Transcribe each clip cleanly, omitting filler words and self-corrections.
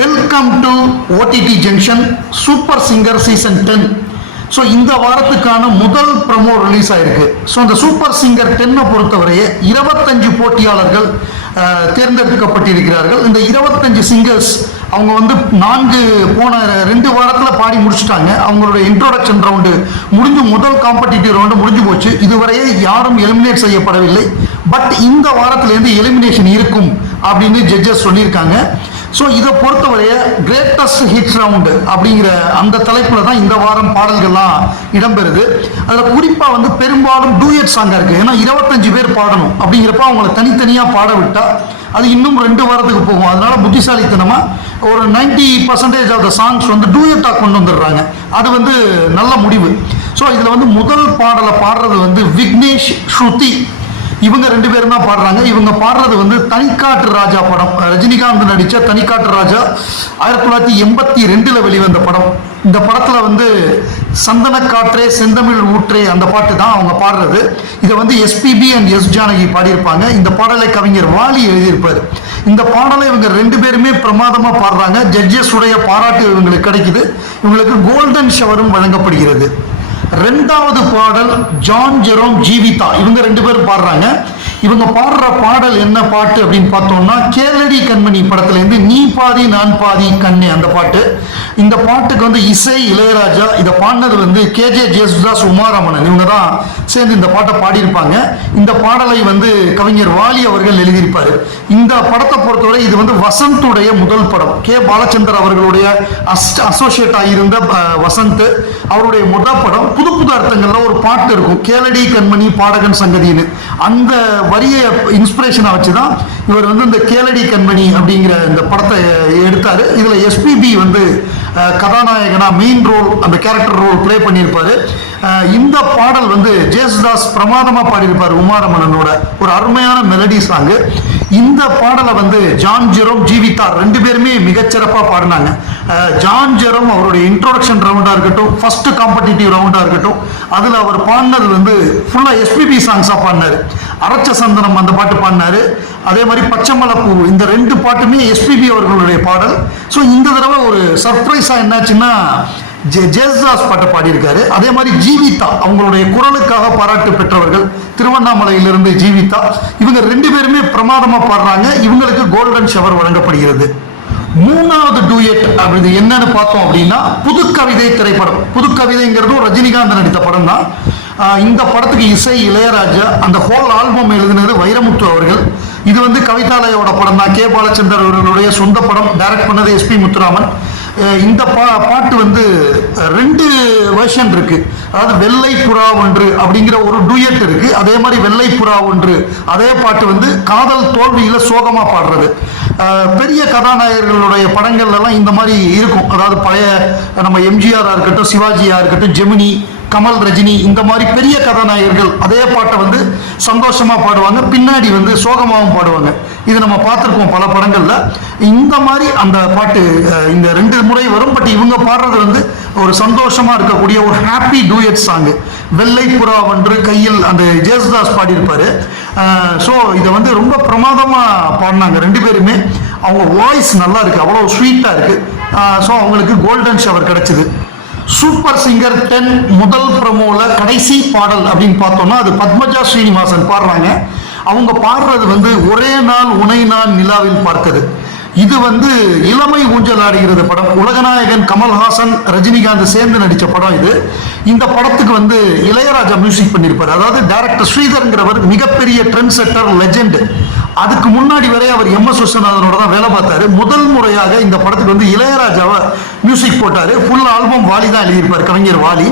Welcome to OTT junction super singer season 10. So இந்த வாரத்துக்கான முதல் ப்ரமோ ரிலீஸ் ஆயிருக்கு. ஸோ அந்த சூப்பர் சிங்கர் 10 பொறுத்தவரையே 25 போட்டியாளர்கள் தேர்ந்தெடுக்கப்பட்டிருக்கிறார்கள். இந்த 25 சிங்கர்ஸ் அவங்க வந்து போன 2 வாரத்தில் பாடி முடிச்சுட்டாங்க. அவங்களுடைய இன்ட்ரோடக்ஷன் ரவுண்டு முடிஞ்சு முதல் காம்படிட்டிவ் ரவுண்டு முடிஞ்சு போச்சு. இதுவரையே யாரும் எலிமினேட் செய்யப்படவில்லை. பட் இந்த வாரத்திலேருந்து எலிமினேஷன் இருக்கும் அப்படின்னு ஜட்ஜஸ் சொல்லியிருக்காங்க. ஸோ இதை பொறுத்தவரைய கிரேட்டஸ்ட் ஹிட்ஸ் ரவுண்டு அப்படிங்கிற அந்த தலைப்பில் தான் இந்த வாரம் பாடல்கள்லாம் இடம்பெறுது. அதில் குறிப்பாக வந்து பெரும்பாலும் டூயட் சாங்காக இருக்குது. ஏன்னா 25 பேர் பாடணும் அப்படிங்கிறப்ப அவங்கள தனித்தனியாக பாட விட்டால் அது இன்னும் 2 வாரத்துக்கு போகும். அதனால புத்திசாலித்தனமாக ஒரு 90% ஆஃப் த சாங்ஸ் வந்து டூயட்டாக கொண்டு வந்துடுறாங்க. அது வந்து நல்ல முடிவு. ஸோ இதில் வந்து முதல் பாடலை பாடுறது வந்து விக்னேஷ் ஸ்ருதி, இவங்க 2 பேரும் தான் பாடுறாங்க. இவங்க பாடுறது வந்து தனிக்காட்டு ராஜா படம், ரஜினிகாந்த் நடித்த தனிக்காட்டு ராஜா 1982 வெளிவந்த படம். இந்த படத்தில் வந்து சந்தன காற்றே செந்தமிழ் ஊற்றே அந்த பாட்டு தான் அவங்க பாடுறது. இதை வந்து எஸ்பிபி அண்ட் எஸ் ஜானகி பாடியிருப்பாங்க. இந்த பாடலை கவிஞர் வாலி எழுதியிருப்பார். இந்த பாடலை இவங்க 2 பேருமே பிரமாதமாக பாடுறாங்க. ஜட்ஜஸ் உடைய பாராட்டு இவங்களுக்கு கிடைக்குது. இவங்களுக்கு கோல்டன் ஷவரும் வழங்கப்படுகிறது. 2வது பாடல் ஜான் ஜெரோம் ஜீவிதா, இவங்க 2 பேரும் பாடுறாங்க. இவங்க பாடுற பாடல் என்ன பாட்டு அப்படின்னு பார்த்தோம்னா கேளடி கண்மணி படத்துலேருந்து நீ பாதி நான் பாதி கண்ணே அந்த பாட்டு. இந்த பாட்டுக்கு வந்து இசை இளையராஜா, இதை பாடினது வந்து கேஜே ஜேசுதாஸ் உமாரமணன், இவங்க தான் சேர்ந்து இந்த பாட்டை பாடியிருப்பாங்க. இந்த பாடலை வந்து கவிஞர் வாலி அவர்கள் எழுதியிருப்பார். இந்த படத்தை பொறுத்தவரை இது வந்து வசந்துடைய முதல் படம். கே பாலச்சந்தர் அவர்களுடைய அசோசியேட் ஆகியிருந்த வசந்த் அவருடைய முதல் படம். புது புது அர்த்தங்கள்ல ஒரு பாட்டு இருக்கும், கேளடி கண்மணி பாடகன் சங்கதின்னு. அந்த வரியை இன்ஸ்பிரேஷனாக வச்சு தான் இவர் வந்து இந்த கேளடி கண்மணி அப்படிங்கிற இந்த படத்தை எடுத்தார். இதில் எஸ்பிபி வந்து கதாநாயகனா மெயின் ரோல், அந்த கேரக்டர் ரோல் பிளே பண்ணியிருப்பாரு. இந்த பாடல் வந்து ஜேசுதாஸ் பிரமாதமாக பாடியிருப்பார் உமாரமணனோட. ஒரு அருமையான மெலடி சாங்கு. இந்த பாடலை வந்து ஜான் ஜெரோம் ஜீவிதா 2 பேருமே மிகச்சிறப்பாக பாடினாங்க. ஜான் ஜெரோம் அவருடைய இன்ட்ரோடக்ஷன் ரவுண்டாக இருக்கட்டும், ஃபர்ஸ்ட் காம்படிட்டிவ் ரவுண்டாக இருக்கட்டும், அதில் அவர் பாடினது வந்து ஃபுல்லாக எஸ்பிபி சாங்ஸாக பாடினார். அரைச்ச சந்தனம் அந்த பாட்டு பாடினார். அதே மாதிரி பச்சைமலைப்பூ, இந்த 2 பாட்டுமே எஸ்பிபி அவர்களுடைய பாடல். ஸோ இந்த தடவை ஒரு சர்ப்ரைஸாக என்னாச்சுன்னா ஜேசுதாஸ் பாட்டை பாடியிருக்காரு. அதே மாதிரி ஜீவிதா அவங்களுடைய குரலுக்காக பாராட்டு பெற்றவர்கள், திருவண்ணாமலையிலிருந்து ஜீவிதா, இவங்க 2 பேருமே பிரமாதமாக பாடுறாங்க. இவங்களுக்கு கோல்டன் ஷவர் வழங்கப்படுகிறது. 3வது டூயட் அப்படி என்னன்னு பார்த்தோம் அப்படின்னா புதுக்கவிதை திரைப்படம். புதுக்கவிதைங்கிறதும் ரஜினிகாந்த் நடித்த படம் தான். இந்த படத்துக்கு இசை இளையராஜா, அந்த ஹோல் ஆல்பம் எழுதினது வைரமுத்து அவர்கள். இது வந்து கவிதாலயோட படம் தான். கே பாலச்சந்தர் அவர்களுடைய சொந்த படம். டைரக்ட் பண்ணது எஸ்பி முத்துராமன். இந்த பாட்டு வந்து 2 வெர்ஷன் இருக்கு. அதாவது வெள்ளை புறா ஒன்று அப்படிங்கிற ஒரு டூயட் இருக்கு. அதே மாதிரி வெள்ளை புறா ஒன்று அதே பாட்டு வந்து காதல் தோல்வியில சோகமா பாடுறது. பெரிய கதாநாயகர்களுடைய படங்கள்லாம் இந்த மாதிரி இருக்கும். அதாவது பழைய நம்ம எம்ஜிஆரா இருக்கட்டும், சிவாஜியா இருக்கட்டும், ஜெமினி, கமல், ரஜினி, இந்த மாதிரி பெரிய கதாநாயகர்கள் அதே பாட்டை வந்து சந்தோஷமா பாடுவாங்க, பின்னாடி வந்து சோகமாகவும் பாடுவாங்க. இது நம்ம பார்த்துருக்கோம் பல படங்கள்ல. இந்த மாதிரி அந்த பாட்டு இந்த 2 முறை வரும். பட் இவங்க பாடுறது வந்து ஒரு சந்தோஷமா இருக்கக்கூடிய ஒரு ஹாப்பி டூயட் சாங்கு. வெள்ளை புறா ஒன்று கையில் அந்த ஜேசுதாஸ் பாடியிருப்பாரு. ஸோ இதை வந்து ரொம்ப பிரமாதமா பாடினாங்க 2 பேருமே. அவங்க வாய்ஸ் நல்லா இருக்கு, அவ்வளோ ஸ்வீட்டா இருக்கு. ஸோ அவங்களுக்கு கோல்டன் ஷவர் கிடைச்சது. சூப்பர் சிங்கர் 10 முதல் ப்ரமோல கடைசி பாடல் அப்படின்னு பார்த்தோம்னா அது பத்மஜா ஸ்ரீனிவாசன் பாடுறாங்க. அவங்க பாடுறது வந்து ஒரே நாள் உனை நான் நிலாவில் பார்த்தது. இது வந்து இளமை ஊஞ்சல் ஆடுகிறது படம். உலகநாயகன் கமல்ஹாசன், ரஜினிகாந்த் சேர்ந்து நடித்த படம் இது. இந்த படத்துக்கு வந்து இளையராஜா மியூசிக் பண்ணியிருப்பார். அதாவது டைரக்டர் ஸ்ரீதர்ங்கிறவர் மிகப்பெரிய ட்ரெண்ட் செட்டர், லெஜெண்ட். அதுக்கு முன்னாடி வரை அவர் எம்.எஸ். விஸ்வநாதனோட தான் வேலை பார்த்தாரு. முதல் முறையாக இந்த படத்துக்கு வந்து இளையராஜாவை மியூசிக் போட்டாரு. ஃபுல் ஆல்பம் வாலி தான் எழுதியிருப்பார், கவிஞர் வாலி.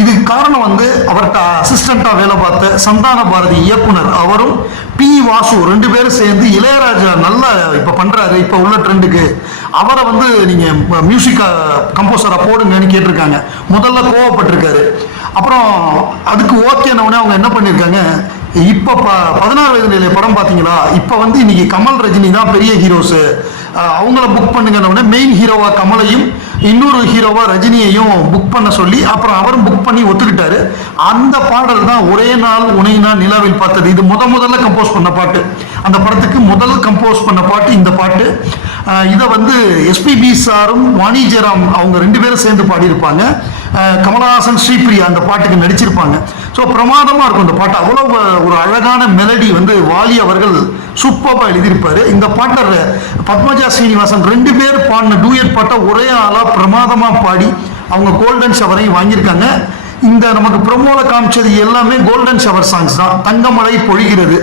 இதுக்கு காரணம் வந்து அவர்கிட்ட அசிஸ்டண்டா வேலை பார்த்த சந்தான பாரதி இயக்குனர் அவரும் பி வாசு 2 பேரும் சேர்ந்து இளையராஜா நல்லா இப்போ பண்றாரு, இப்போ உள்ள ட்ரெண்டுக்கு அவரை வந்து நீங்க மியூசிக் கம்போசரா போடுங்கன்னு கேட்டிருக்காங்க. முதல்ல கோவப்பட்டிருக்காரு. அப்புறம் அதுக்கு ஓகேனவுடனே அவங்க என்ன பண்ணியிருக்காங்க, இப்போ 16 வயது நிலை படம் பார்த்தீங்களா, இப்போ வந்து இன்னைக்கு கமல் ரஜினி தான் பெரிய ஹீரோஸு, அவங்கள புக் பண்ணுங்கன்னு மெயின் ஹீரோவா கமலையும் இன்னொரு ஹீரோவா ரஜினியையும் புக் பண்ண சொல்லி அப்புறம் அவரும் புக் பண்ணி ஒத்துக்கிட்டாரு. அந்த பாடல் தான் ஒரே நாள் உனை நான் நிலாவில் பார்த்தது. இது முதல்ல கம்போஸ் பண்ண பாட்டு. அந்த படத்துக்கு முதல் கம்போஸ் பண்ண பாட்டு இந்த பாட்டு. இதை வந்து எஸ்பிபி சாரும் வாணி ஜெயராம் அவங்க 2 பேரும் சேர்ந்து பாடியிருப்பாங்க. கமலஹாசன் ஸ்ரீபிரியா அந்த பாட்டுக்கு நடிச்சிருப்பாங்க. ஸோ பிரமாதமாக இருக்கும் இந்த பாட்டு. அவ்வளோ ஒரு அழகான மெலடி வந்து வாலி அவர்கள் சூப்பராக எழுதியிருப்பார். இந்த பாட்டை பத்மஜா ஸ்ரீனிவாசன் 2 பேர் பாடின டூயட் பாட்டை ஒரே ஆளாக பிரமாதமாக பாடி அவங்க கோல்டன் ஷவரையும் வாங்கியிருக்காங்க. இந்த நமக்கு ப்ரொமோல காமிச்சது எல்லாமே கோல்டன் ஷவர் சாங்ஸ் தான். தங்கமழை பொழிகிறது,